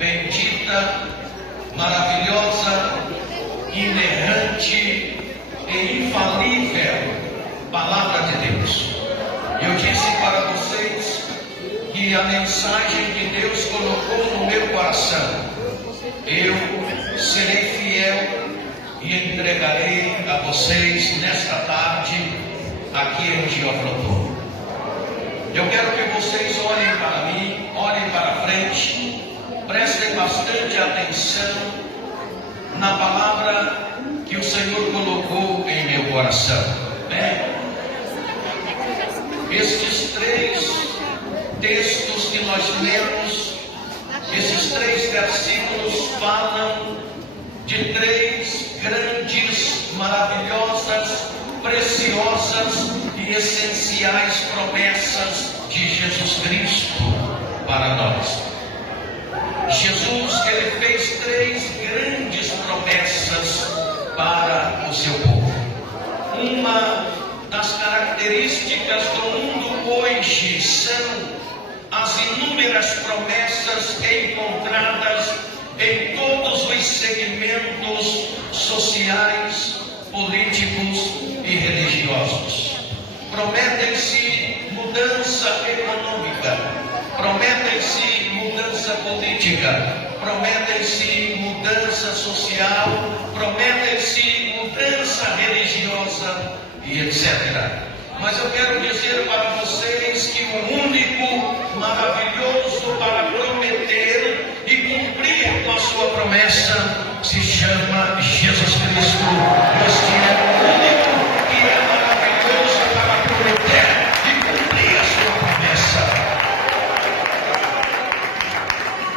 bendita, maravilhosa, inerrante e infalível Palavra de Deus. Eu disse para vocês que a mensagem que Deus colocou no meu coração, eu serei fiel e entregarei a vocês nesta tarde, aqui em Geoflotô. Eu quero que vocês olhem para mim, olhem para frente, prestem bastante atenção na palavra que o Senhor colocou em meu coração. Estes três textos que nós lemos, esses três versículos falam de três grandes, maravilhosas, preciosas e essenciais promessas de Jesus Cristo para nós. Jesus, ele fez três grandes promessas para o seu povo. Uma das características do mundo hoje são as inúmeras promessas encontradas em todos os segmentos sociais, políticos e religiosos. Prometem-se mudança econômica, prometem-se mudança política, prometem-se mudança social, prometem-se mudança religiosa e etc. Mas eu quero dizer para vocês que o único maravilhoso para prometer e cumprir com a sua promessa se chama Jesus Cristo. Este é o único que é maravilhoso para prometer e cumprir a sua promessa.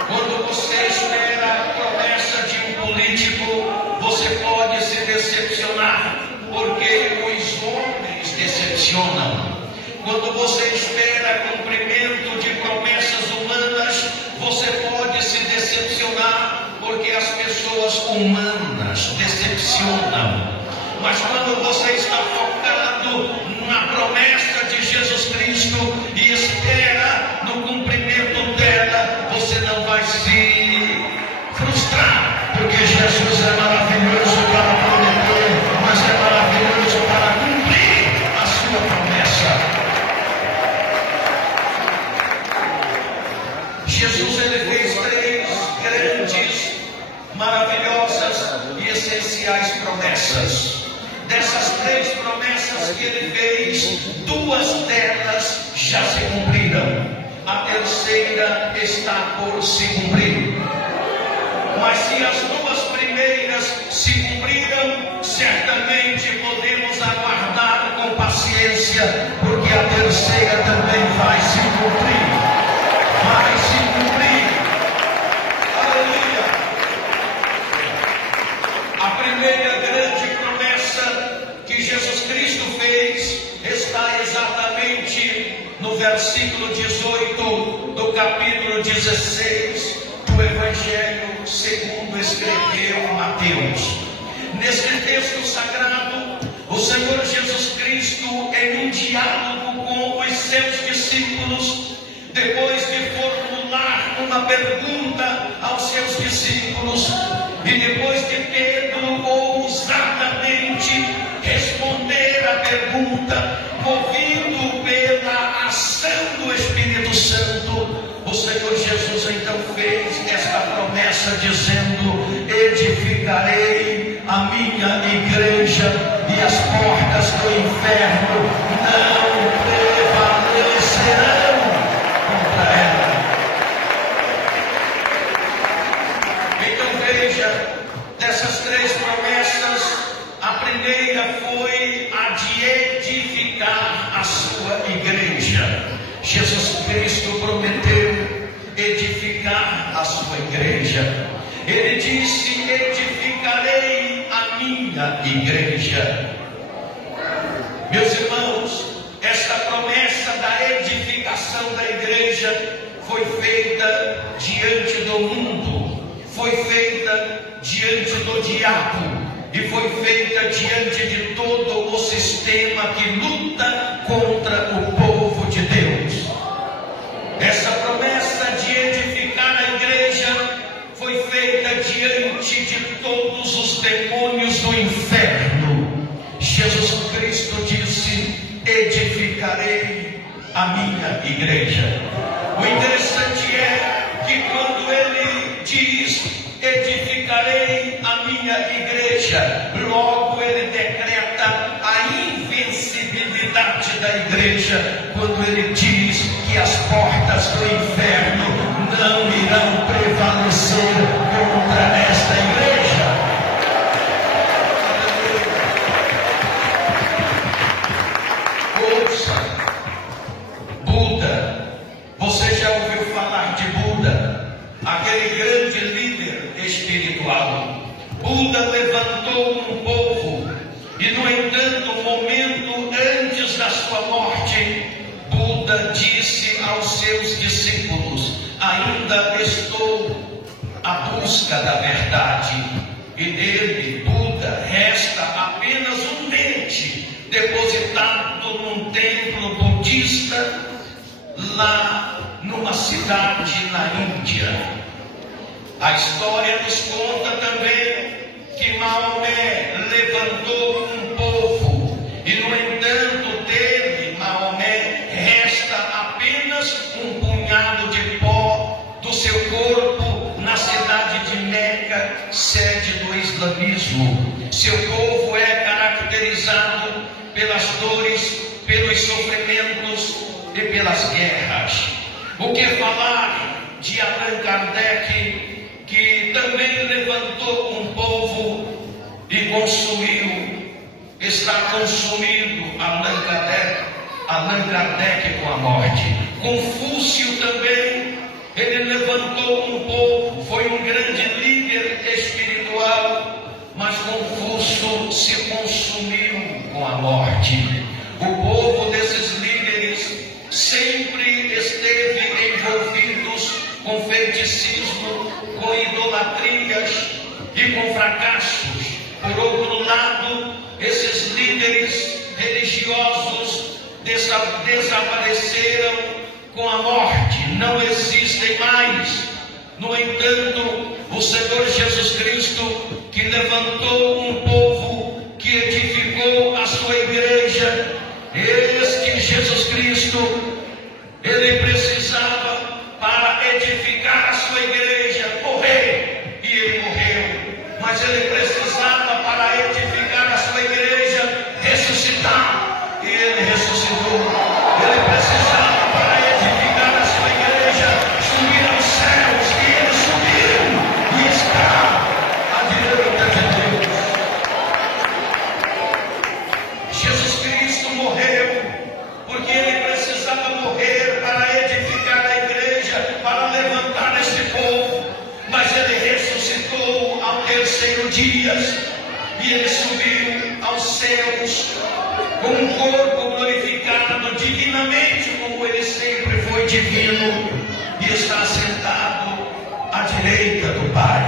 Quando você espera a promessa de um político, você pode se decepcionar, porque os homens decepcionam. Quando você espera cumprimento de promessas humanas, você pode se decepcionar, porque as pessoas humanas decepcionam. Mas quando você está focado na promessa de Jesus Cristo e espera no cumprimento dela, você não vai se frustrar, porque Jesus é maravilhoso para prometer, mas é maravilhoso para cumprir a sua promessa. Jesus, ele fez três grandes, maravilhosas e essenciais promessas. Dessas três promessas que ele fez, duas delas já se cumpriram. A terceira está por se cumprir. Mas se as duas primeiras se cumpriram, certamente podemos aguardar com paciência, porque a terceira também vai se cumprir. Vai se cumprir. Aleluia. A primeira grande promessa que Jesus Cristo fez está exatamente no versículo 18 do capítulo 16 do Evangelho segundo escreveu Mateus. Neste texto sagrado, o Senhor Jesus Cristo, em um diálogo com os seus discípulos, depois de formular uma pergunta aos seus discípulos, e depois de Pedro ousadamente responder a pergunta, movido pela ação do Espírito Santo, o Senhor Jesus então fez esta promessa dizendo: edificarei a minha igreja e as portas do inferno não prevalecerão contra ela. Então veja, dessas três promessas, a primeira foi a de edificar a sua igreja. Jesus Cristo prometeu edificar a sua igreja. Ele disse: edificarei a minha igreja. Meus irmãos, esta promessa da edificação da igreja foi feita diante do mundo, foi feita diante do diabo e foi feita diante de todo o sistema que luta contra o povo de Deus. Essa promessa de edificar a igreja todos os demônios do inferno, Jesus Cristo disse: edificarei a minha igreja. O interessante é que quando ele diz edificarei a minha igreja, logo ele decreta a invencibilidade da igreja, quando ele diz que as portas do inferno não irão prevalecer contra esta igreja. Ouça, Buda, você já ouviu falar de Buda, aquele grande líder espiritual? Buda levantou um povo e, no entanto, um momento antes da sua morte, Buda disse aos seus discípulos: ainda estou à busca da verdade. E dele, Buda, resta apenas um dente depositado num templo budista lá numa cidade na Índia. A história nos conta também que Maomé levantou um povo e, no entanto, dele, Maomé, resta apenas um punhado de pó do seu corpo na cidade de Meca, sede do islamismo. Seu povo é caracterizado pelas dores, pelos sofrimentos e pelas guerras. O que falar de Allan Kardec, que também levantou um povo e está consumido Allan Kardec com a morte. Confúcio também, ele levantou um povo, foi um grande líder espiritual, mas Confúcio se consumiu com a morte. O povo desses líderes sempre esteve envolvidos com feiticismo, com idolatrias e com fracassos. Por outro lado, esses líderes religiosos desapareceram com a morte, não existem mais. No entanto, o Senhor Jesus Cristo, que levantou um povo, que edificou a sua igreja, este Jesus Cristo, ele precisava, para edificar a sua igreja, morrer, e ele morreu. Mas ele precisava, para edificar a sua igreja, ressuscitar, e ele ressuscitou. Ele precisava, para edificar a sua igreja, subir aos céus, e ele subiu e está à direita de Deus. Jesus Cristo morreu porque ele precisava morrer para edificar a igreja, para levantar este povo. Mas ele ressuscitou ao terceiro dia e ele subiu aos céus com um corpo glorificado divinamente, como ele sempre foi divino, e está sentado à direita do Pai.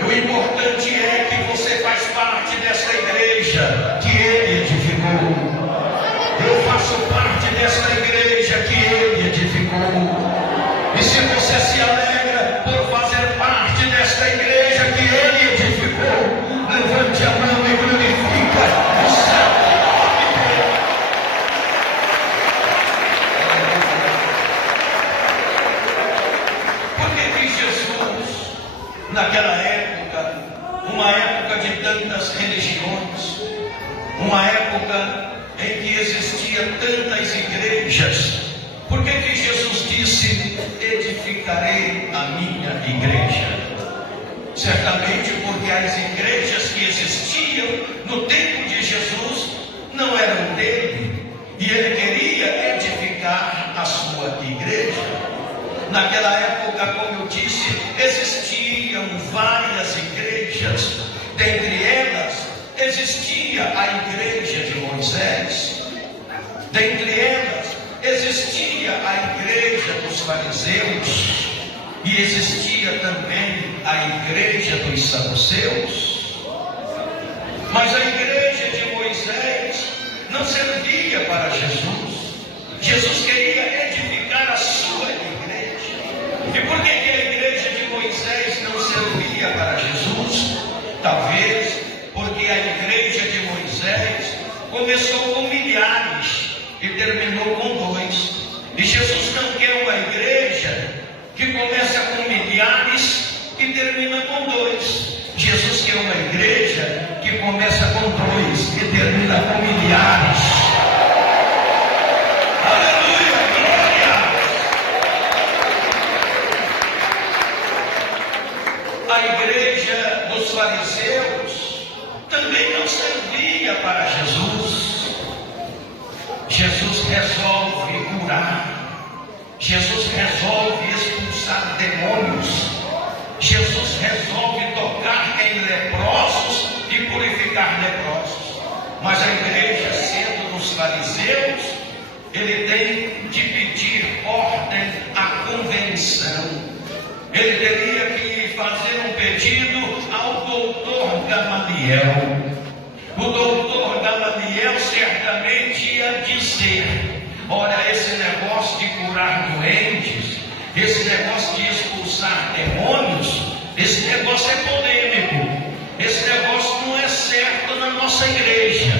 E o importante é que você faz parte dessa igreja que ele edificou. Eu faço parte dessa igreja que ele edificou. E se você se alegra por fazer parte desta igreja que ele edificou, levante a mão e glorifica o céu. Porque que Jesus, naquela época, uma época de tantas religiões, uma época em que existia tantas igrejas, por que que Jesus disse: edificarei a minha igreja? Certamente porque as igrejas que existiam no tempo de Jesus não eram dele, e ele queria edificar a sua igreja. Naquela época, como eu disse, existiam várias igrejas. Dentre elas existia a igreja de Moisés. Dentre elas existia a igreja dos fariseus, e existia também a igreja dos saduceus. Mas a igreja de Moisés não servia para Jesus. Jesus queria sua igreja. E por que a igreja de Moisés não servia para que começa com milhares e termina com 2. Jesus quer uma igreja que começa com 2 e termina com milhares. Aleluia, glória! A igreja dos fariseus também não servia para Jesus. Jesus resolve curar. Jesus resolve expulsar demônios. Jesus resolve tocar em leprosos e purificar leprosos. Mas a igreja, sendo dos fariseus, ele tem de pedir ordem à convenção. Ele teria que fazer um pedido ao doutor Gamaliel. O doutor Gamaliel certamente ia dizer: olha, esse negócio de curar doentes, esse negócio de expulsar demônios, esse negócio é polêmico, esse negócio não é certo na nossa igreja.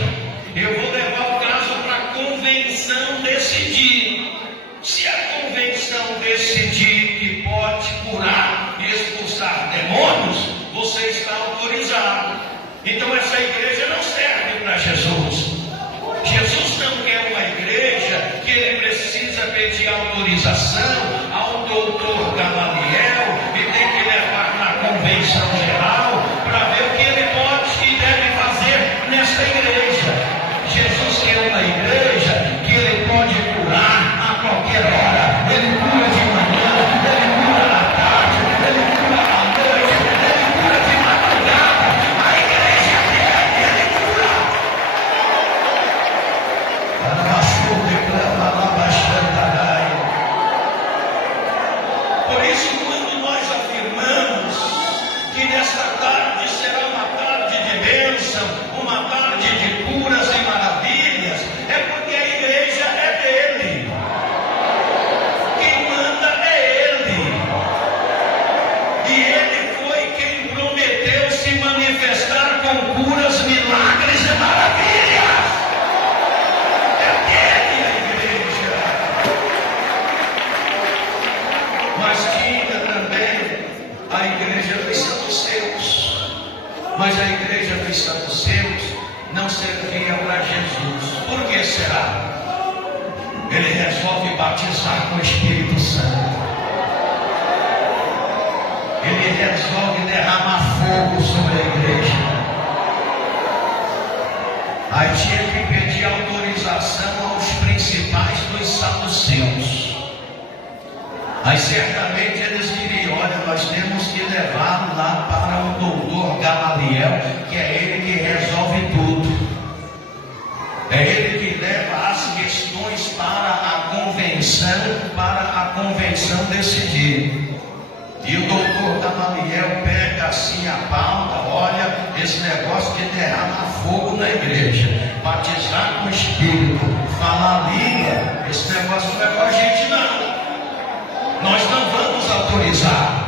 Eu vou levar o caso para a convenção decidir. Se a convenção decidir que pode curar e expulsar demônios, você está autorizado. Então essa igreja não serve para Jesus. Jesus não quer uma igreja que ele precisa pedir autorização ao doutor Gamaliel e tem que levar na convenção geral para ver o que ele pode e deve fazer nesta igreja. Jesus quer uma igreja que ele pode curar a qualquer hora. Ele cura de manhã, ele cura à tarde, ele cura à noite, ele cura de madrugada. A igreja dele, ele cura. Por isso, quando nós afirmamos que nesta tarde será uma tarde de bênção, uma tarde de curas e maravilhas, é porque a igreja é dele. Quem manda é ele. E ele foi quem prometeu se manifestar com curas, milagres e maravilhas. É dele a igreja. Mas tinha também a igreja dos saduceus. Mas a igreja dos saduceus não servia para Jesus. Por que será? Ele resolve batizar com o Espírito Santo. Ele resolve derramar fogo sobre a igreja. Aí tinha que pedir autorização aos principais dos saduceus. Aí certamente eles diriam: olha, nós temos que levá-lo lá para o doutor Gamaliel, que é ele que resolve tudo. É ele que leva as questões para a convenção decidir. E o doutor Gamaliel pega assim a pauta: olha, esse negócio de derramar fogo na igreja, batizar com o Espírito, falar língua, esse negócio não é com a gente não. Nós não vamos autorizar.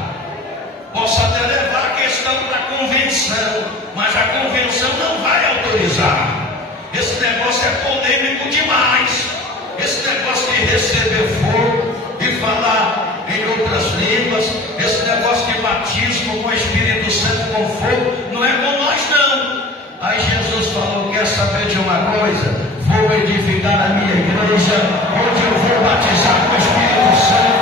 Posso até levar a questão para a convenção, mas a convenção não vai autorizar. Esse negócio é polêmico demais. Esse negócio de receber fogo e falar em outras línguas, esse negócio de batismo com o Espírito Santo com fogo, não é com nós não. Aí Jesus falou: quer saber de uma coisa? Vou edificar a minha igreja, onde eu vou batizar com o Espírito Santo.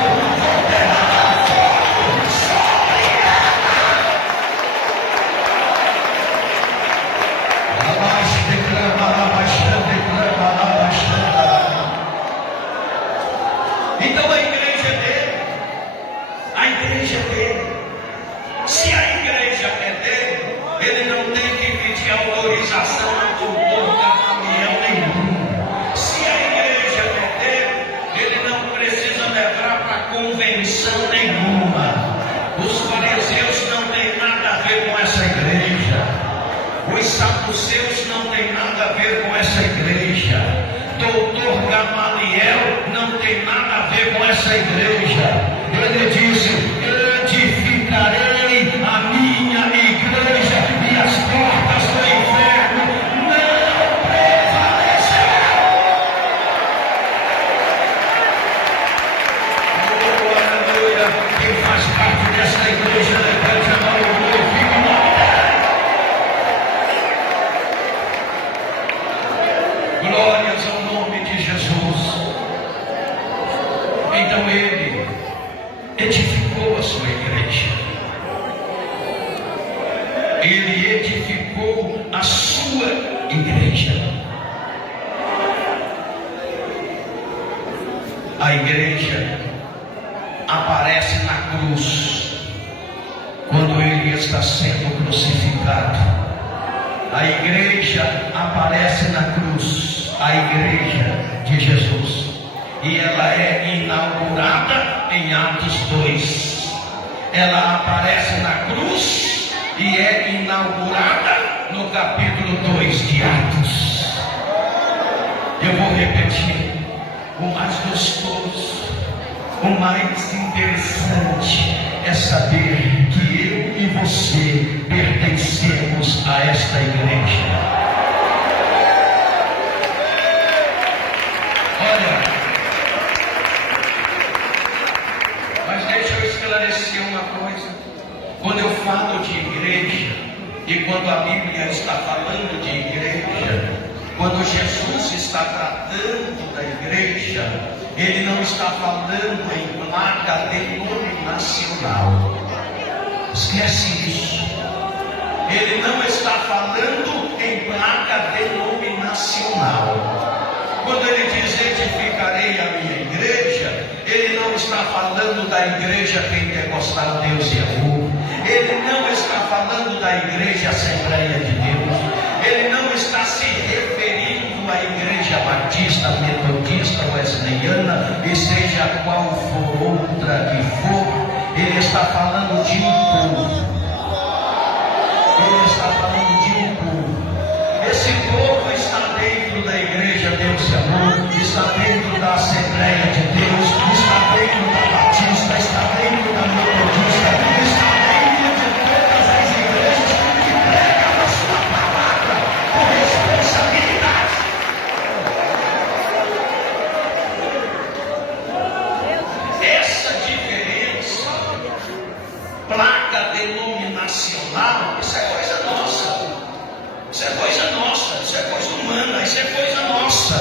Então a igreja é dele. A igreja é dele. Se a igreja é dele, ele não tem que pedir autorização a doutor Gamaliel nenhum. Se a igreja é dele, ele não precisa levar para convenção nenhuma. Os fariseus não têm nada a ver com essa igreja. Os saduceus não têm nada a ver com essa igreja. Doutor Gamaliel não tem nada a ver com essa igreja. Ele disse: edificarei a minha igreja e as portas do inferno não prevalecerão. Oh, aleluia. Quem sua igreja. Ele edificou a sua igreja. A igreja aparece na cruz quando ele está sendo crucificado. A igreja aparece na cruz, a igreja de Jesus, e ela é inaugurada em Atos 2. Ela aparece na cruz e é inaugurada no capítulo 2 de Atos. Eu vou repetir: o mais gostoso, o mais interessante é saber que eu e você pertencemos a esta igreja. Olha, mas deixa eu esclarecer uma coisa. Quando eu falo de igreja, e quando a Bíblia está falando de igreja, quando Jesus está tratando da igreja, ele não está falando em placa denominacional. Esquece isso. Ele não está falando em placa denominacional. Quando ele diz edificarei a minha igreja, ele não está falando da igreja pentecostal Deus e Amor. Ele não está falando da igreja Assembleia de Deus. Ele não está se referindo à igreja batista, metodista, wesleyana, e seja qual for outra que for. Ele está falando de um povo. Ele está falando de um povo. Esse povo está dentro da igreja Deus e Amor, está dentro da Assembleia de Deus, está dentro da Batista, está dentro da Metodista, está dentro de todas as igrejas que pregam a sua palavra com responsabilidade. Essa diferença, placa denominacional, isso é coisa nossa. Isso é coisa nossa, isso é coisa humana, isso é coisa nossa.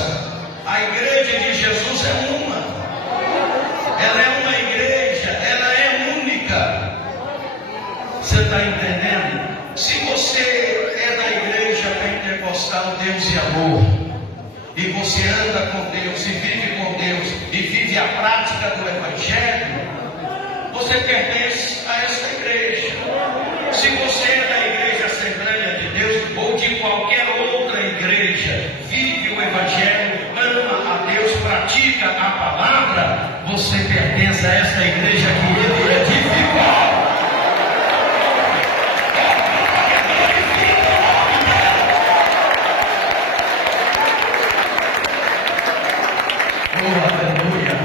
A igreja de Jesus é uma. Ela é uma igreja, ela é única. Você está entendendo? Se você é da igreja pentecostal Deus e Amor, e você anda com Deus, e vive com Deus, e vive a prática do Evangelho, você pertence a essa igreja. Se você é da igreja Assembleia de Deus, ou de qualquer outra igreja, vive o Evangelho, ama a Deus, pratica a palavra, você pertence a esta igreja que ele edificou. Oh, aleluia!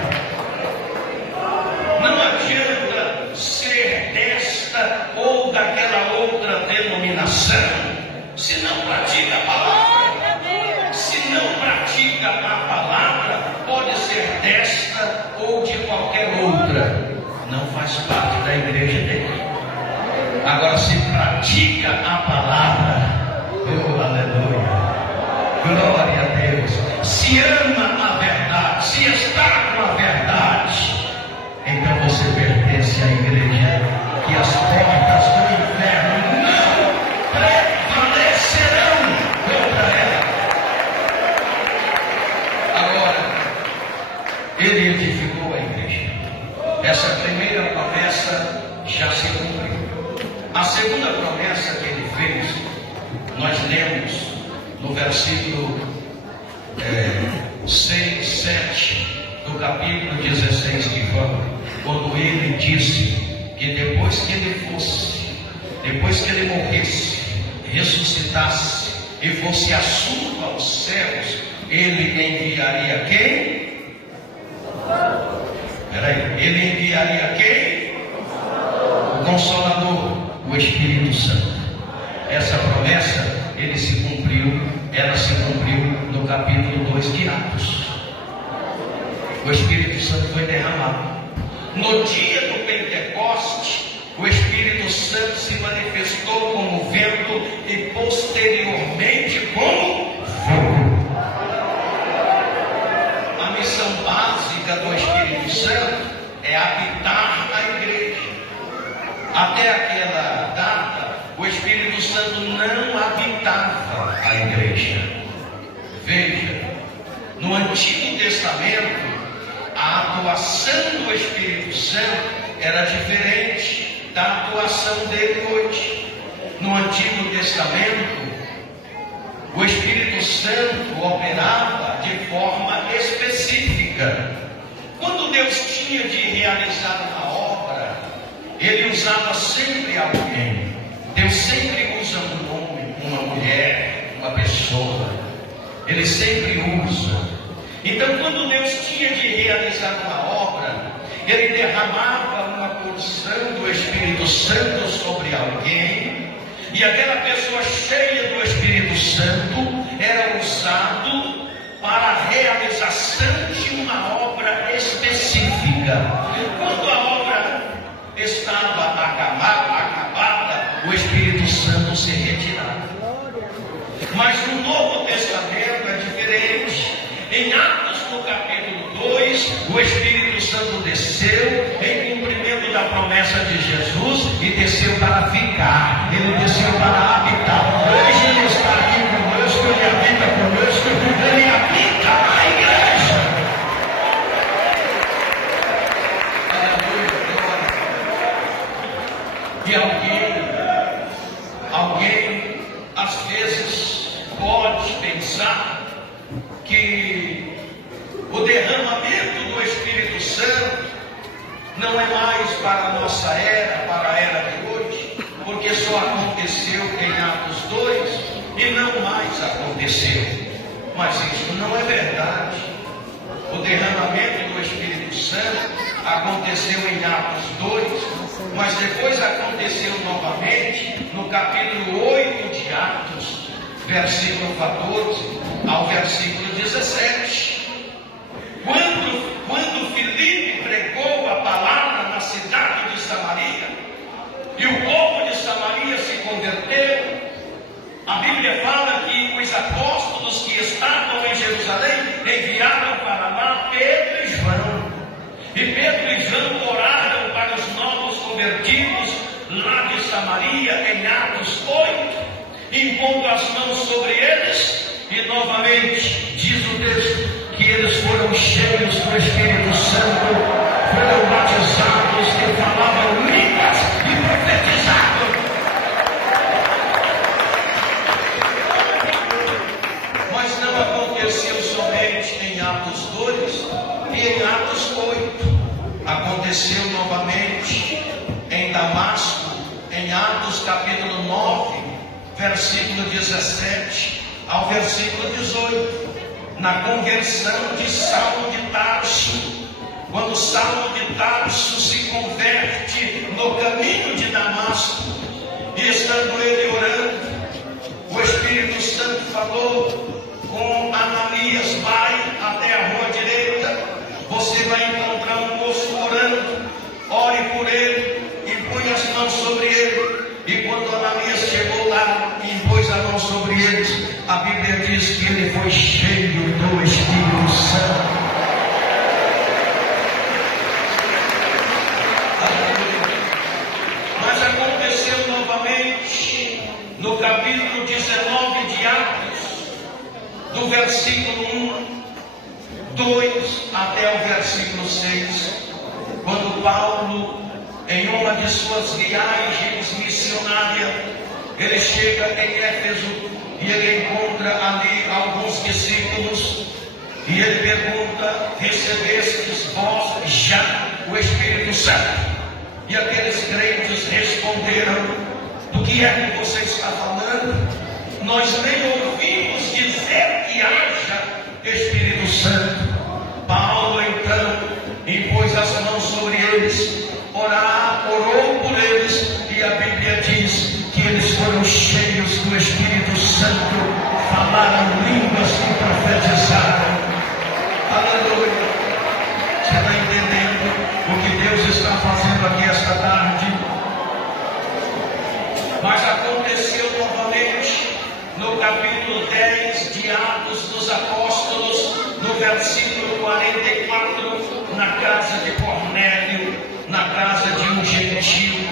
Não adianta ser desta ou daquela outra denominação se não pratica a palavra. Se não pratica a palavra, pode ser desta ou de qualquer outra, não faz parte da igreja dele. Agora, se pratica a palavra, oh, aleluia, glória a Deus, se ama a verdade, se está com a verdade, então você pertence à igreja, que as portas do inferno não prevalecerão contra ela. Agora, ele edificou a igreja. Essa primeira promessa já se cumpriu. A segunda promessa que ele fez, nós lemos no versículo 6, 7 do capítulo 16 de João, quando ele disse que depois que ele fosse, depois que ele morresse, ressuscitasse e fosse assunto aos céus, ele enviaria quem? Ele enviaria quem? O Consolador, o Espírito Santo. Essa promessa, ele se cumpriu, ela se cumpriu no capítulo 2 de Atos. O Espírito Santo foi derramado. No dia do Pentecoste, o Espírito Santo se manifestou como vento e posteriormente como fogo. A missão básica do Espírito Santo é habitar a igreja. Até aquela data, o Espírito Santo não habitava a igreja. Veja, no Antigo Testamento, a atuação do Espírito Santo era diferente da atuação dele hoje. No Antigo Testamento, o Espírito Santo operava de forma específica. Quando Deus tinha de realizar uma obra, Ele usava sempre alguém. Deus sempre usa um homem, uma mulher, uma pessoa. Ele sempre usa. Então, quando Deus tinha de realizar uma obra, Ele derramava uma porção do Espírito Santo sobre alguém, e aquela pessoa cheia do Espírito Santo era usado para a realização de uma obra específica. Quando a obra estava acabada, o Espírito Santo se retirava. Mas no Novo Testamento é diferente. Em Atos, no capítulo 2, o Espírito Santo desceu em cumprimento da promessa de Jesus e desceu para ficar. Ele desceu para habitar. Hoje Ele está aqui conosco, Ele habita conosco, Ele habita na igreja. E alguém às vezes pode pensar que o derramamento do Espírito Santo não é mais para a nossa era, para a era de hoje, porque só aconteceu em Atos 2 e não mais aconteceu. Mas isso não é verdade. O derramamento do Espírito Santo aconteceu em Atos 2, mas depois aconteceu novamente no capítulo 8 de Atos, versículo 14 ao versículo 17. Quando Filipe pregou a palavra na cidade de Samaria, e o povo de Samaria se converteu, a Bíblia fala que os apóstolos que estavam em Jerusalém enviaram para lá Pedro e João. E Pedro e João oraram para os novos convertidos lá de Samaria, em Atos 8, impondo as mãos sobre eles. E novamente diz o texto que eles foram cheios do Espírito Santo, foram batizados e falavam línguas e profetizavam. Mas não aconteceu somente em Atos 2 e em Atos 8. Aconteceu novamente em Damasco, em Atos capítulo 9, versículo 17 ao versículo 18, na conversão de Saulo de Tarso. Quando Saulo de Tarso se converte no caminho de Damasco, e estando ele orando, o Espírito Santo falou com Ananias: vai até a rua direita, você vai encontrar um moço orando, ore por ele e põe as mãos sobre ele. E quando Ananias chegou lá e impôs a mão sobre eles, a Bíblia diz que ele foi cheio do Espírito Santo. Mas aconteceu novamente no capítulo 19 de Atos, do versículo 1, 2 até o versículo 6, quando Paulo, em uma de suas viagens missionárias, ele chega em Éfeso e ele encontra ali alguns discípulos e ele pergunta: recebestes vós já o Espírito Santo? E aqueles crentes responderam: do que é que você está falando? Nós nem ouvimos dizer que haja Espírito Santo. Paulo então impôs as mãos sobre eles, orou por eles, e a Bíblia diz que eles foram cheios do Espírito Santo, falaram línguas e profetizaram. Aleluia! Você está entendendo o que Deus está fazendo aqui esta tarde? Mas aconteceu novamente no capítulo 10 de Atos dos Apóstolos, no versículo 44, na casa de Cornélio, na casa de um gentil.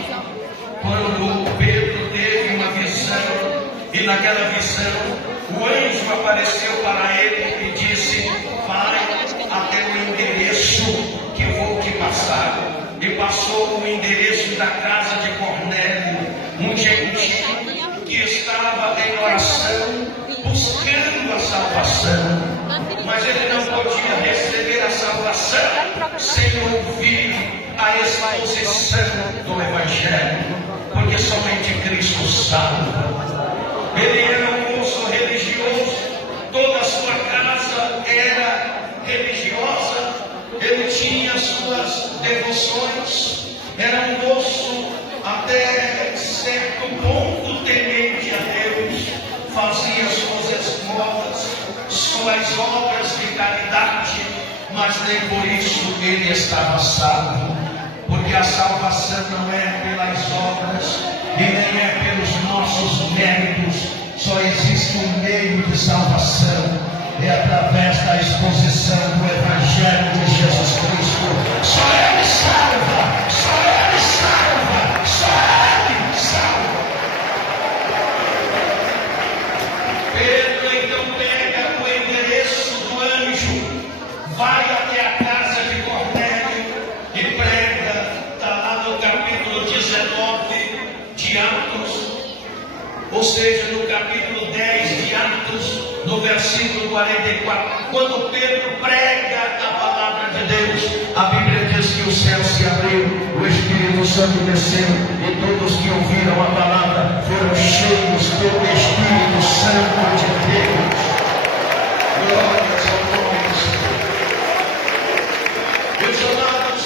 naquela visão, o anjo apareceu para ele e disse: vai até o endereço que vou te passar. E passou o endereço da casa de Cornélio, um gentio que estava em oração, buscando a salvação. Mas ele não podia receber a salvação sem ouvir a exposição do Evangelho, porque somente Cristo salva. Ele era um moço religioso, toda a sua casa era religiosa, ele tinha suas devoções, era um moço até certo ponto temente a Deus, fazia suas esmolas, suas obras de caridade, mas nem por isso ele estava salvo, porque a salvação não é pelas obras e nem é pelos nossos méritos, só existe um meio de salvação, é através da exposição do Evangelho de Jesus Cristo. Só Ele salva, só Ele salva, só Ele salva. Pedro então pega o endereço do anjo, vai até a casa de Cornélio e prega. Está lá no capítulo 19 de Atos, ou seja, no capítulo 10 de Atos, no versículo 44. Quando Pedro prega a palavra de Deus, a Bíblia diz que o céu se abriu, o Espírito Santo desceu, e todos que ouviram a palavra foram cheios pelo Espírito Santo de Deus. Glórias ao nome do Senhor. Meus amados,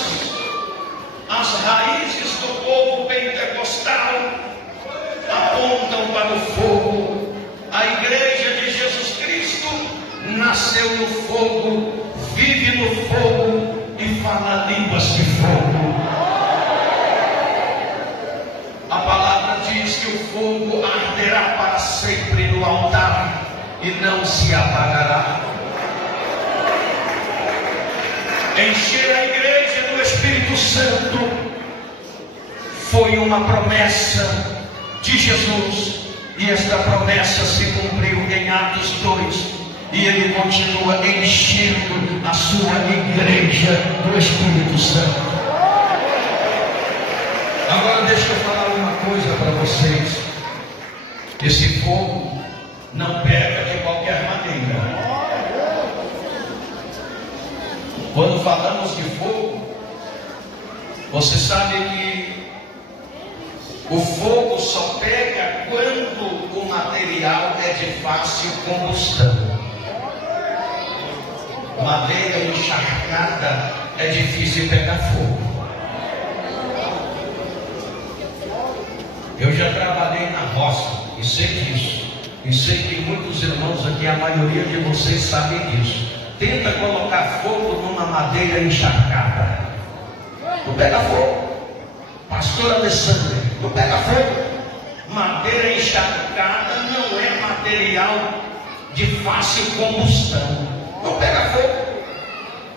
as raízes do povo pentecostal apontam para o fogo. A igreja de Jesus Cristo nasceu no fogo, vive no fogo e fala línguas de fogo. A palavra diz que o fogo arderá para sempre no altar e não se apagará. Encher a igreja do Espírito Santo foi uma promessa de Jesus, e esta promessa se cumpriu em Atos 2, e ele continua enchendo a sua igreja do Espírito Santo. Agora deixa eu falar uma coisa para vocês. Esse fogo não pega de qualquer maneira. Quando falamos de fogo, você sabe que o fogo só pega quando o material é de fácil combustão. Madeira encharcada é difícil pegar fogo. Eu já trabalhei na roça e sei disso. E sei que muitos irmãos aqui, a maioria de vocês sabem disso. Tenta colocar fogo numa madeira encharcada, não pega fogo. Pastor Alessandro, não pega fogo. Madeira encharcada não é material de fácil combustão, não pega fogo.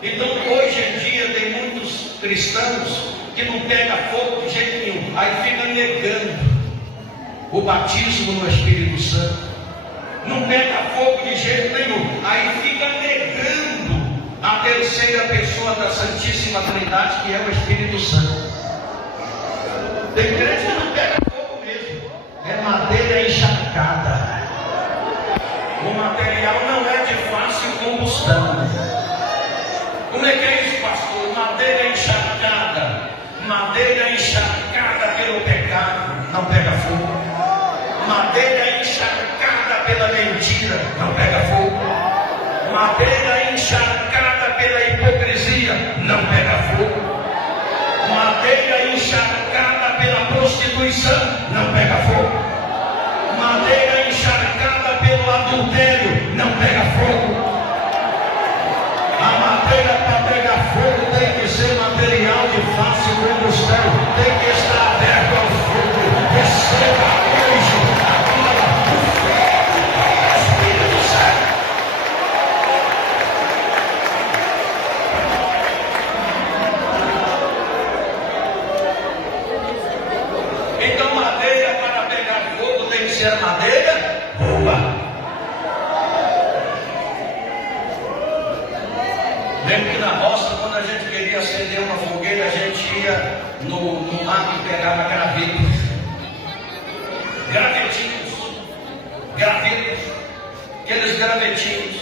Então hoje em dia tem muitos cristãos que não pega fogo de jeito nenhum, aí fica negando o batismo no Espírito Santo, não pega fogo de jeito nenhum, aí fica negando a terceira pessoa da Santíssima Trindade, que é o Espírito Santo. Tem crente que não pega fogo mesmo, é madeira encharcada. O material não é de fácil combustão. Como é que é isso, pastor? Madeira encharcada. Madeira encharcada pelo pecado não pega fogo. Madeira encharcada pela mentira não pega fogo. Madeira encharcada pela hipocrisia não pega fogo. Madeira encharcada pela prostituição não pega fogo. Madeira encharcada pelo adultério não pega fogo. A madeira para pegar fogo tem que ser material de fácil combustão, tem que estar aberto ao fogo. Receba hoje, agora, o fogo do Espírito Santo. Então, madeira para pegar fogo tem que ser madeira no mar e pegava gravetos. Gravetos, aqueles gravetinhos.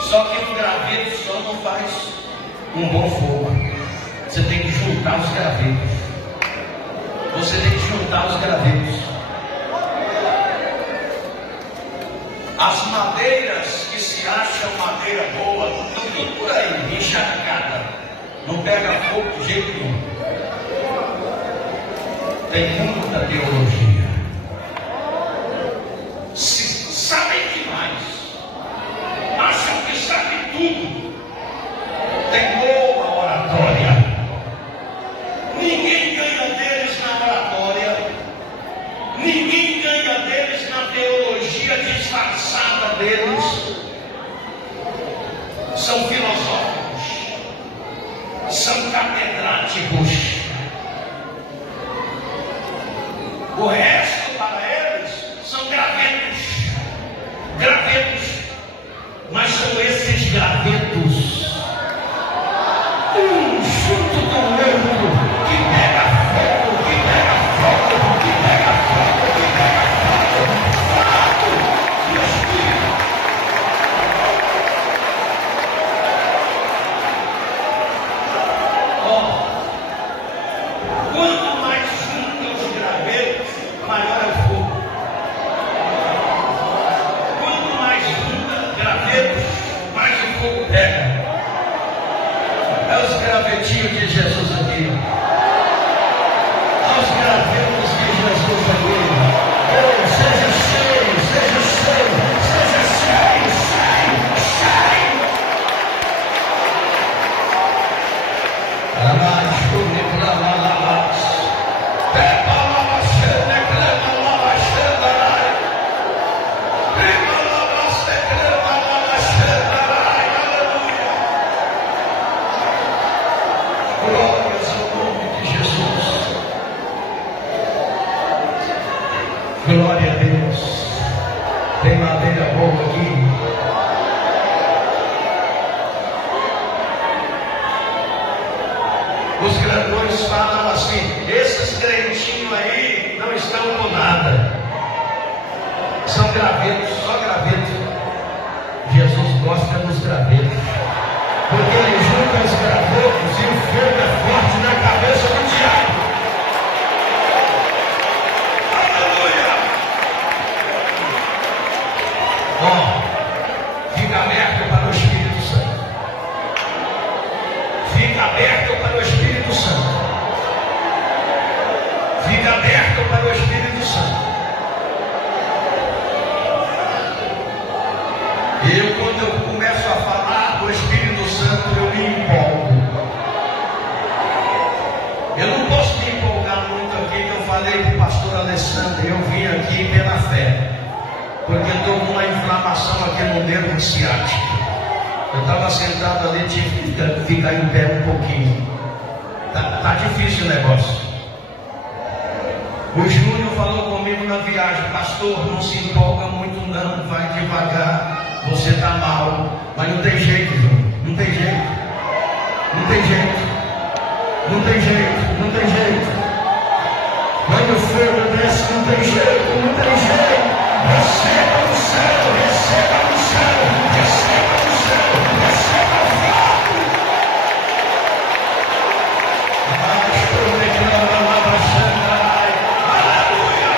Só que um graveto só não faz um bom fogo. Você tem que juntar os gravetos. Você tem que juntar os gravetos. As madeiras que se acham madeira boa, estão tudo por aí, encharcada. Não pega fogo de jeito nenhum. Tem muita teologia. Sabem demais. Acham que sabem tudo. Tem boa oratória. Ninguém ganha deles na oratória. Ninguém ganha deles na teologia disfarçada deles. São filosóficos. São catedráticos. O resto para eles são gravetos. Mas são esses gravetos, um junto com o outro, que pega fogo, que pega fogo, que pega fogo, que pega fogo, e o Espírito. Quanto mais juntam os gravetos, maior é o fogo. Quanto mais junta gravetos, mais o fogo pega. É os gravetinhos de Jesus aqui. É os gravetos de Jesus aqui. Oh, seja cheio, seja cheio, seja cheio, cheio, cheio. Glórias ao nome de Jesus. Glória a Deus. Tem madeira boa aqui. Os grandões falam assim: esses crentinhos aí não estão com nada. São gravetos, só gravetos. Jesus gosta dos gravetos, porque ele junta os gravetos e o fogo é forte na cabeça do diabo. Aleluia! Fica aberto para o Espírito Santo. Fica aberto para o Espírito Santo. Fica aberto para o Espírito Santo. Quando eu começo a falar do Espírito Santo, eu me empolgo. Eu não posso me empolgar muito aqui, que eu falei para o pastor Alessandro, eu vim aqui pela fé, porque estou com uma inflamação aqui no nervo ciático. Eu estava sentado ali, tive que ficar em pé um pouquinho. Tá difícil o negócio. O Júnior falou comigo na viagem: pastor, não se empolga muito não, vai devagar. Você está mal, mas não tem jeito, Júnior. Não tem jeito. Não tem jeito. Não tem jeito. Não tem jeito. Quando o fogo desce, não tem jeito. Não tem jeito. Receba o céu, receba o céu, receba o céu, receba o fogo. Mas estou declarando a palavra santa. Aleluia.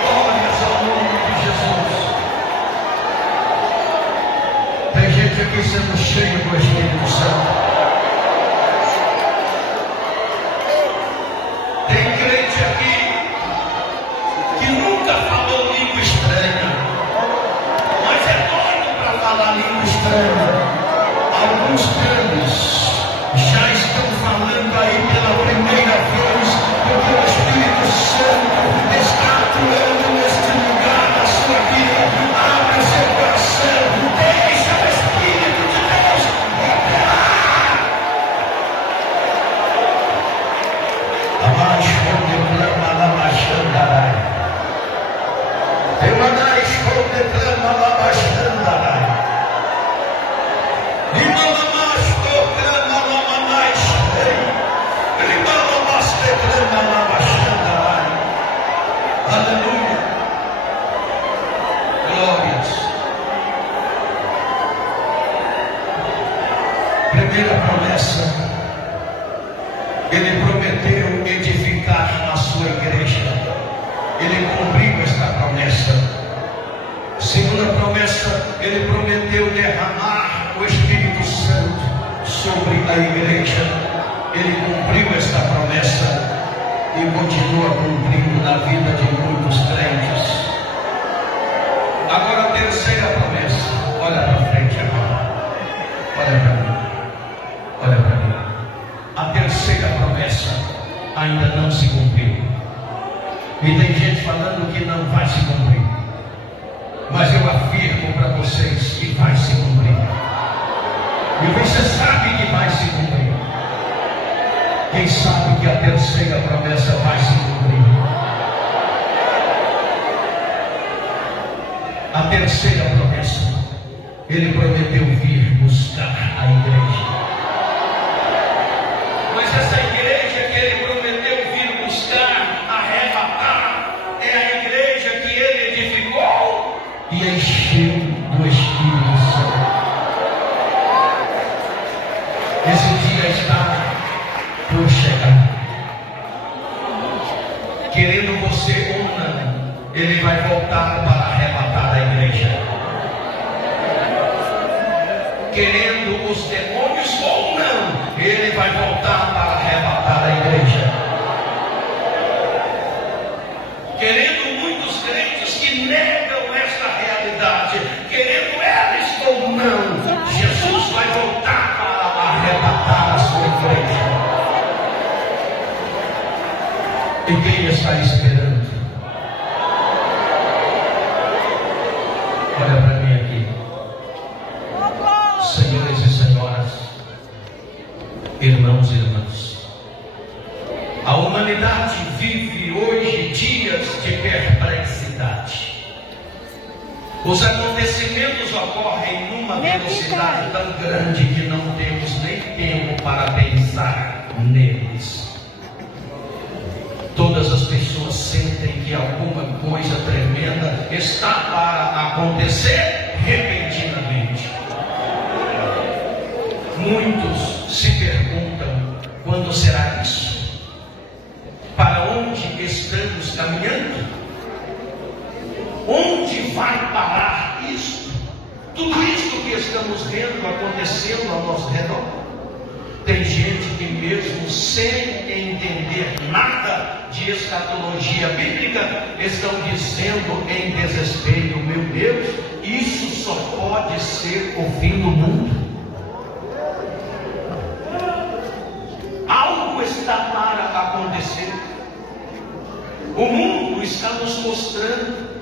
Glórias ao nome de Jesus. Tem gente aqui sendo cheio do Espírito Santo. Tem crente aqui que nunca falou língua estranha, mas é doido para falar língua estranha. Alguns crentes já estão falando aí pela primeira vez, porque o Espírito Santo está atuando neste lugar na sua vida. Abre o seu coração, deixa o Espírito de Deus operar. Abaixo, onde clama lá baixando. Eu mandai declama lá baixando. E não mais clama lá mais. promessa. Ele prometeu edificar a sua igreja. Ele cumpriu esta promessa. Segunda promessa, ele prometeu derramar o Espírito Santo sobre a igreja. Ele cumpriu esta promessa e continua cumprindo na vida de muitos crentes. Agora a terceira promessa. Olha para frente agora. Olha para mim. Olha para mim. A terceira promessa ainda não se cumpriu. E tem gente falando que não vai se cumprir. Mas eu afirmo para vocês que vai se cumprir. E você sabe que vai se cumprir. Quem sabe que a terceira promessa vai se cumprir? A terceira promessa, ele prometeu vir buscar a igreja. Mas essa igreja que ele prometeu vir buscar, arrebatar, é a igreja que ele edificou e encheu do Espírito Santo. Esse dia está por chegar. Querendo você ou não, ele vai voltar para arrebatar a igreja. Querendo os demônios ou não, ele vai voltar para arrebatar a igreja. Querendo muitos crentes que negam esta realidade, querendo eles ou não, Jesus vai voltar para arrebatar a sua igreja. E quem está esperando? Olha para mim aqui. Senhores e senhoras, irmãos e irmãs, a humanidade vive hoje dias de perplexidade. Os acontecimentos ocorrem numa velocidade tão grande que não temos nem tempo para pensar neles. Todas as pessoas sentem que alguma coisa tremenda está para acontecer repentinamente. Muitos se perguntam: quando será isso? Para onde estamos caminhando? Onde vai parar isso? Tudo isso que estamos vendo acontecendo ao nosso redor. Tem gente que mesmo sem entender nada de escatologia bíblica, estão dizendo em desespero: meu Deus, isso só pode ser o fim do mundo. Algo está para acontecer. O mundo está nos mostrando.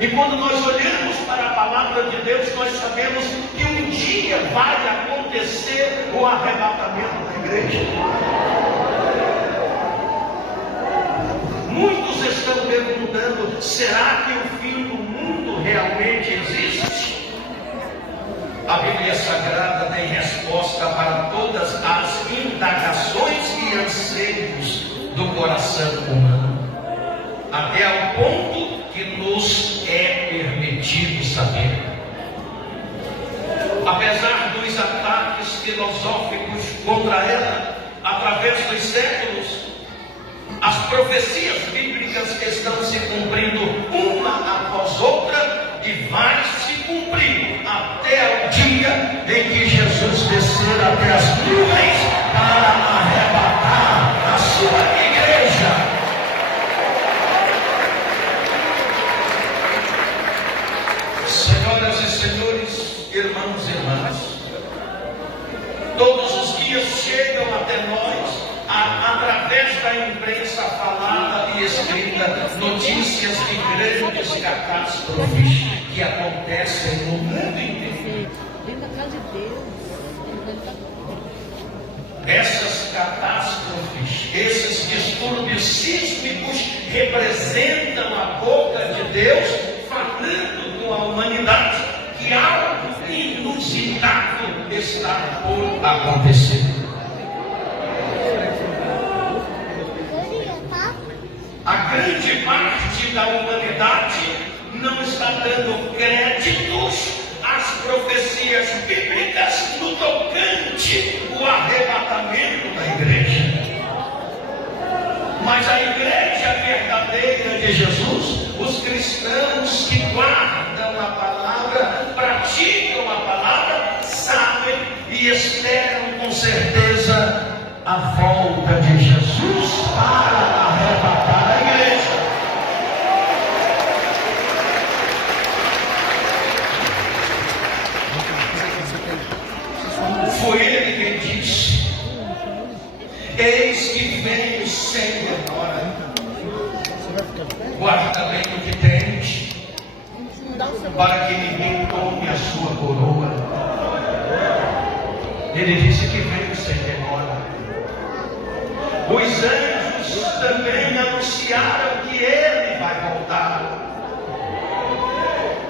E quando nós olhamos para a palavra de Deus, nós sabemos que um dia vai acontecer o arrebatamento da igreja. Muitos estão perguntando: será que o fim do mundo realmente existe? A Bíblia Sagrada tem resposta para todas as indagações e anseios do coração humano, até ao ponto que nos é permitido saber. Apesar dos ataques filosóficos contra ela, através dos séculos, as profecias bíblicas estão se cumprindo uma após outra e vai se cumprir até o dia em que Jesus descer até as nuvens para arrebatar a sua igreja. Senhoras e senhores, irmãos e irmãs, todos os dias chegam até nós, através da imprensa falada e escrita, notícias de grandes catástrofes que acontecem no mundo inteiro. Essas catástrofes, esses distúrbios sísmicos representam a boca de Deus falando com a humanidade que algo inusitado está por acontecer. A grande parte da humanidade não está dando créditos às profecias bíblicas no tocante o arrebatamento da igreja. Mas a igreja verdadeira de Jesus, os cristãos que guardam a palavra, praticam a palavra, sabem e esperam com certeza a volta de Jesus para arrebatar a igreja. Foi ele quem disse: eis que venho sem demora. Guarda bem o que tens, para que ninguém tome a sua coroa. Ele disse que veio sem demora. Os anjos também anunciaram que ele vai voltar.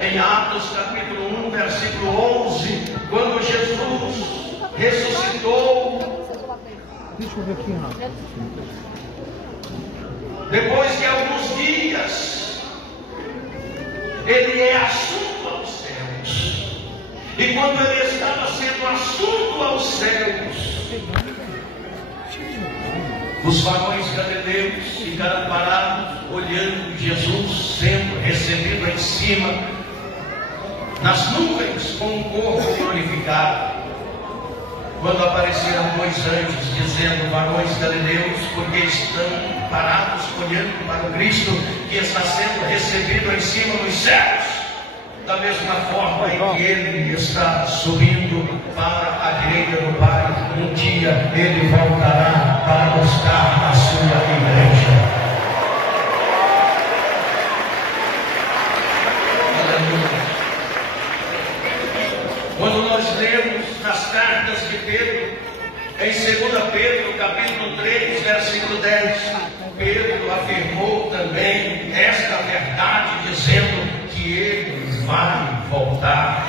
Em Atos capítulo 1, versículo 11, quando Jesus ressuscitou, deixa eu ver aqui, depois de alguns dias, ele é assunto aos céus. E quando ele estava sendo assunto aos céus, os varões galileus ficaram parados, olhando Jesus sendo recebido em cima, nas nuvens, com um corpo glorificado. Quando apareceram dois anjos, dizendo: varões galileus, porque estão parados olhando para o Cristo que está sendo recebido em cima dos céus, da mesma forma em que ele está subindo para a direita do Pai, um dia ele voltará para buscar a sua igreja. Aleluia. Quando nós lemos nas cartas de Pedro, em 2 Pedro, capítulo 3, versículo 10, Pedro afirmou também esta verdade, dizendo que ele vai voltar.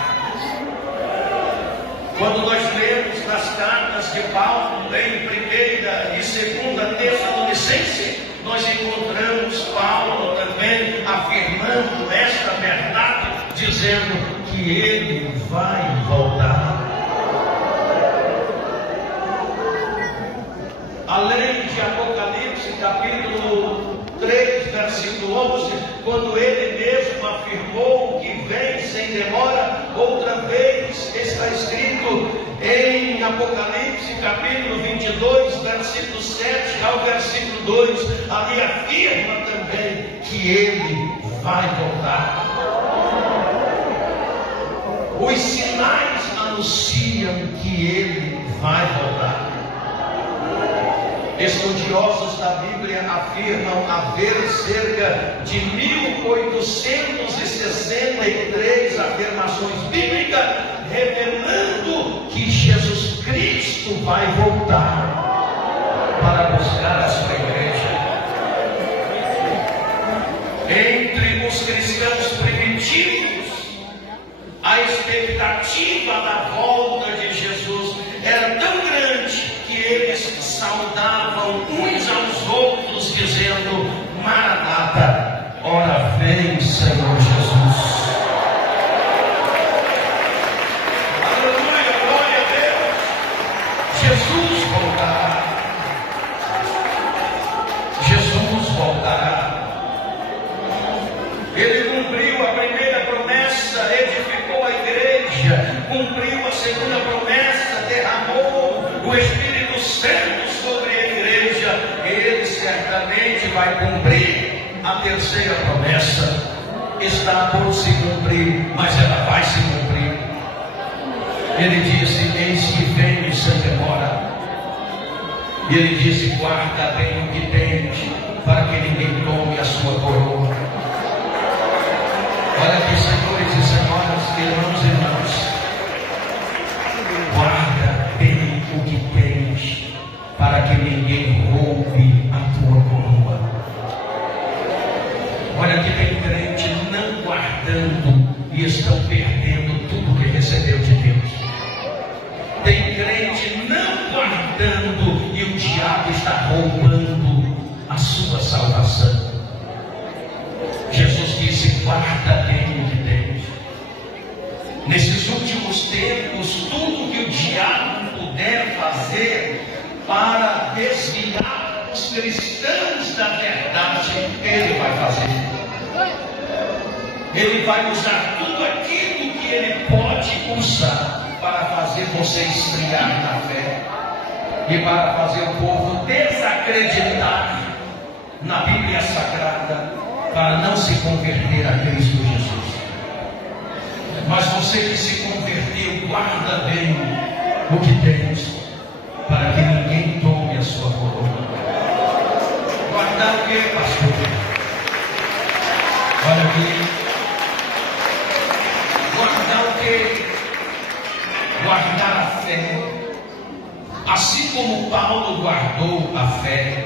Quando nós lemos nas cartas de Paulo, em 1ª e 2ª Tessalonicenses, nós encontramos Paulo também afirmando esta verdade, dizendo que ele vai voltar. Além de Apocalipse, capítulo 3, versículo 11, quando ele mesmo afirmou que vem sem demora, outra vez está escrito em Apocalipse, capítulo 22, versículo 7 ao versículo 2, ali afirma também que ele vai voltar. Os sinais anunciam que ele vai voltar. Estudiosos da Bíblia afirmam haver cerca de 1863 afirmações bíblicas revelando que Jesus Cristo vai voltar para buscar a sua igreja. Entre os cristãos primitivos, a expectativa da volta de Jesus era tão grande que eles saudavam uns aos outros, dizendo: Maranata, ora vem, Senhor Jesus. Aleluia, glória a Deus. Jesus voltará. Jesus voltará. Ele cumpriu a primeira promessa, edificou a igreja, cumpriu a segunda promessa, derramou o Espírito Santo sobre a igreja. Ele certamente vai cumprir a terceira promessa. Está por se cumprir, mas ela vai se cumprir. Ele disse: eis que venho sem demora. Ele disse: guarda bem o que tens, para que ninguém tome a sua coroa. Olha aqui, senhores e senhoras, irmãos e irmãs, guarda bem o que tens, para que ninguém roube a tua coroa. Olha que tem crente não guardando e estão perdendo tudo que recebeu de Deus. Tem crente não guardando e o diabo está roubando a sua salvação. Jesus disse: guarda bem o que tens. cristãos da verdade, Ele vai fazer. Ele vai usar tudo aquilo que Ele pode usar para fazer você esfriar na fé e para fazer o povo desacreditar na Bíblia Sagrada, para não se converter a Cristo Jesus. Mas você que se converteu, guarda bem o que tens, para que ninguém tome a sua coroa. Guardar o que, pastor? Olha aqui. Guardar o que? Guardar a fé. Assim como Paulo guardou a fé.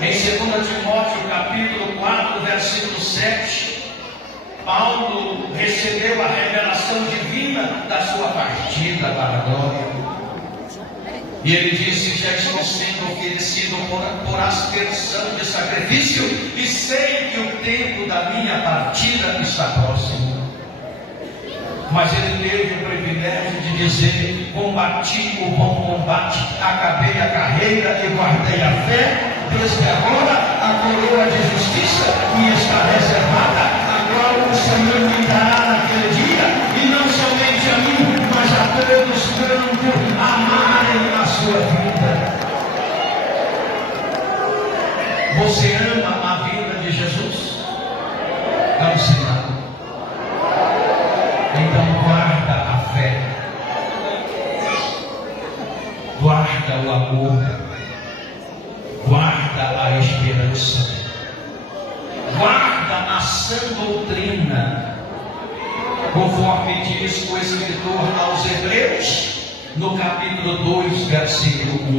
Em 2 Timóteo capítulo 4, versículo 7, Paulo recebeu a revelação divina da sua partida para a glória. E ele disse: já estou sendo oferecido por aspersão de sacrifício, e sei que o tempo da minha partida está próximo. Mas ele teve o privilégio de dizer: combati o bom combate, acabei a carreira e guardei a fé. Desde agora a coroa de justiça me está reservada, a qual o Senhor me dará naquele dia, e não somente a mim, mas a todos quanto amarem a sua vida. Você ama a vida de Jesus? É um sinal. Então guarda a fé, guarda o amor, guarda a esperança, guarda a sã doutrina, conforme diz o escritor aos Hebreus, no capítulo 2, versículo 1.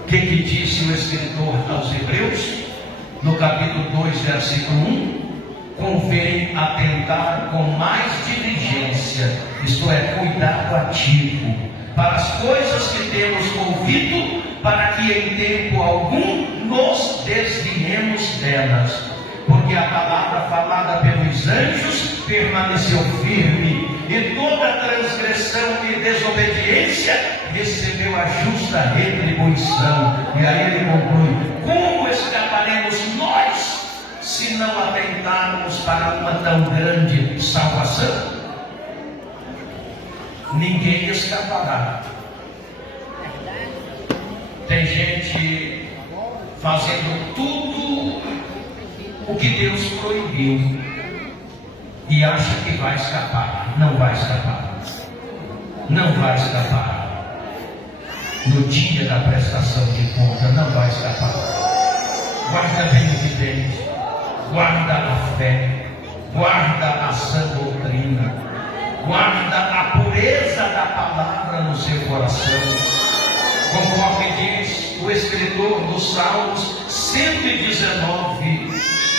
O que disse o escritor aos Hebreus? No capítulo 2, versículo 1. Convém atentar com mais diligência, isto é, cuidado ativo, para as coisas que temos ouvido, para que em tempo algum nos desviemos delas. Porque a palavra falada pelos anjos permaneceu firme, e toda transgressão e desobediência recebeu a justa retribuição. E aí ele conclui: como escaparemos nós, se não atentarmos para uma tão grande salvação? Ninguém escapará. Tem gente fazendo tudo o que Deus proibiu e acha que vai escapar. Não vai escapar. Não vai escapar. No dia da prestação de conta, não vai escapar. Guarda bem o que tens, guarda a fé, guarda a sã doutrina, guarda a pureza da palavra no seu coração, conforme diz o escritor dos Salmos 119,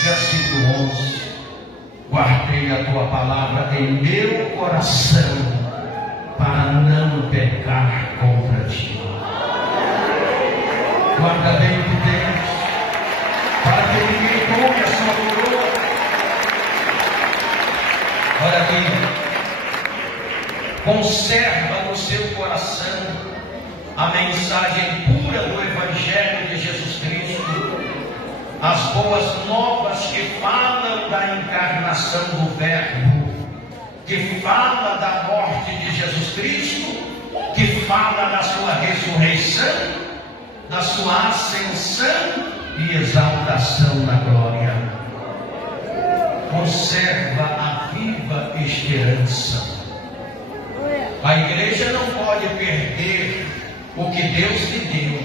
versículo 11: guardei a tua palavra em meu coração, para não pecar contra ti. Guarda bem o que tens, para que ninguém tome a sua coroa. Olha aqui. Conserva no seu coração a mensagem pura do Evangelho de Jesus Cristo, as boas novas que falam da encarnação do Verbo, que fala da morte de Jesus Cristo, que fala da sua ressurreição, da sua ascensão e exaltação na glória. Conserva a viva esperança. A igreja não pode perder o que Deus lhe deu.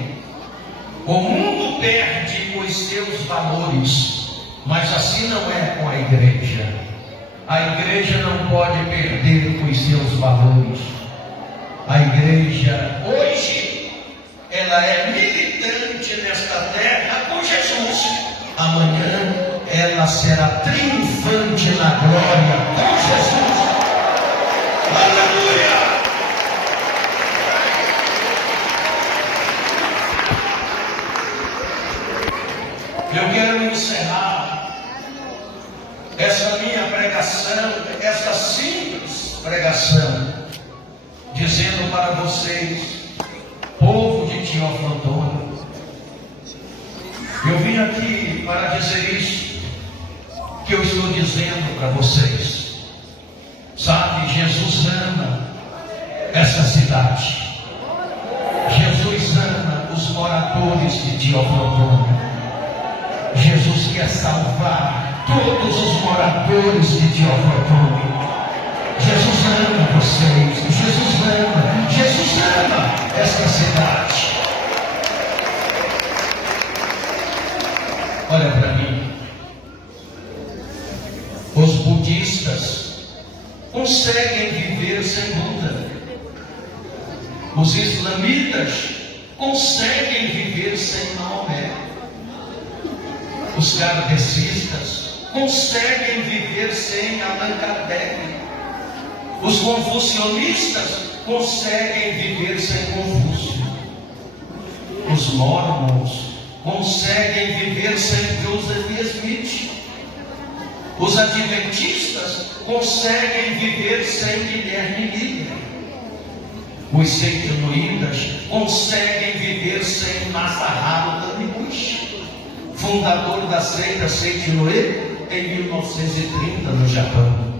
O mundo perde os seus valores, mas assim não é com a igreja. A igreja não pode perder os seus valores. A igreja hoje, ela é militante nesta terra com Jesus. Amanhã ela será triunfante na glória com Jesus. Aleluia! Eu quero encerrar essa minha pregação, essa simples pregação, dizendo para vocês, povo de Teófilo Antônio, Eu vim aqui para dizer isso, que eu estou dizendo para vocês. Sabe, Jesus ama essa cidade. Jesus ama os moradores de Teoflotone. Jesus quer salvar todos os moradores de Teoflotone. Jesus ama vocês. Jesus ama esta cidade. Olha para mim. Os budistas conseguem viver sem Buda. Os islamitas conseguem viver sem Maomé. Os kardecistas conseguem viver sem Allan Kardec. Os confucionistas conseguem viver sem Confúcio. Os mormons conseguem viver sem Joseph Smith. Os adventistas conseguem viver sem Guilherme Miller. Os seitinoídas conseguem viver sem Masaharu Taniguchi, fundador da seita Seitinoe em 1930 no Japão.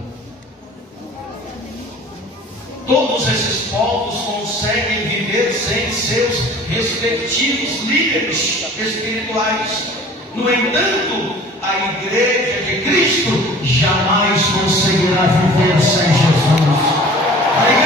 Todos esses povos conseguem viver sem seus respectivos líderes espirituais. No entanto, a Igreja de Cristo jamais conseguirá viver sem Jesus. A